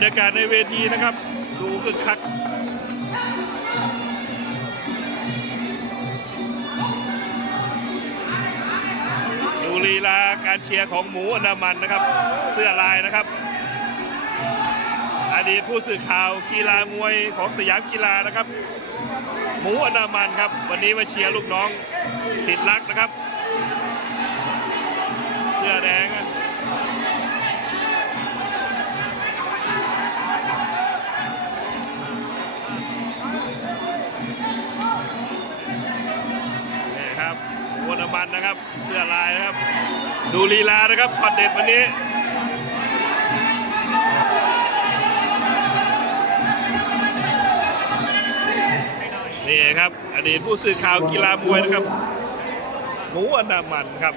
รรยากาศในเวทีนะครับ ดูคึกคักดูลีลาการเชียร์ของหมูอนามันนะครับ เสื้อลายนะครับ อดีตผู้สื่อข่าวกีฬามวยของสยามกีฬานะครับ หมูอนามันครับ วันนี้มาเชียร์ลูกน้องสิทธิ์รักนะครับ เสื้อแดง ครับหมูอนามันนะครับ เสื้อลายนะครับ ดูลีลานะครับช็อตเด็ดวันนี้นี่ครับอดีตผู้สื่อข่าวกีฬามวยนะครับ หมูอนามันครับ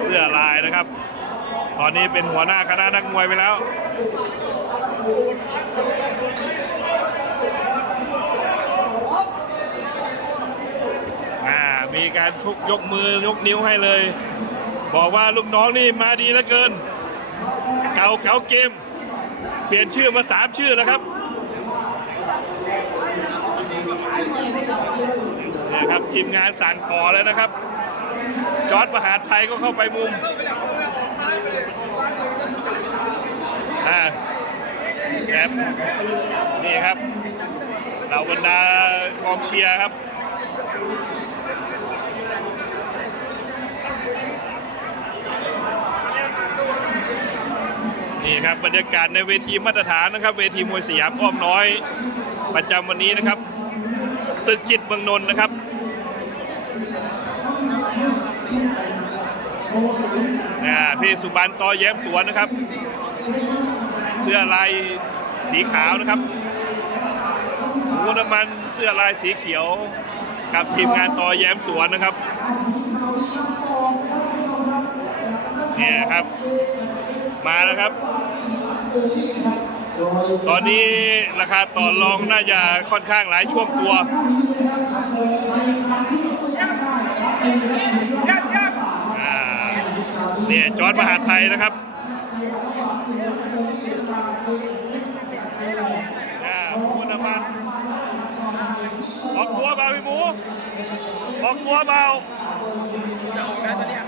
เสื้อลายนะครับ ตอนนี้เป็นหัวหน้าคณะนักมวยไปแล้ว อ่า มี การชุกยกมือยกนิ้วให้เลย บอกว่าลูกน้องนี่มาดีเหลือเกิน เก่าเก่าเกม เปลี่ยนชื่อมาสามชื่อแล้วครับเนี่ยครับทีมงานสั่งต่อแล้วนะครับ จอร์ดประหาไทยก็เข้าไปมุมอ่าแอบนี่ครับเหล่าบรรดากองเชียร์ครับ นี่ครับบรรยากาศในเวทีมาตรฐานนะครับ เวทีมวยสยามอ้อมน้อย ประจำวันนี้นะครับศึกจิตเมืองนนท์นะครับอ่พี่สุบันตอแย้มสวนนะครับ เสื้อลายสีขาวนะครับหมูน้ำมันเสื้อลายสีเขียว กับทีมงานตอแย้มสวนนะครับเนี่ยครับ มาแล้วครับ ตอนนี้ราคาต่อรองน่าจะค่อนข้างหลายช่วงตัวอ่าเนี่ยจอร์ดมหาไทยนะครับอ่าหมูน้ำมันออกตัวเบาพี่หมูออกตัวเบาจะออกนะตอนเนี้ย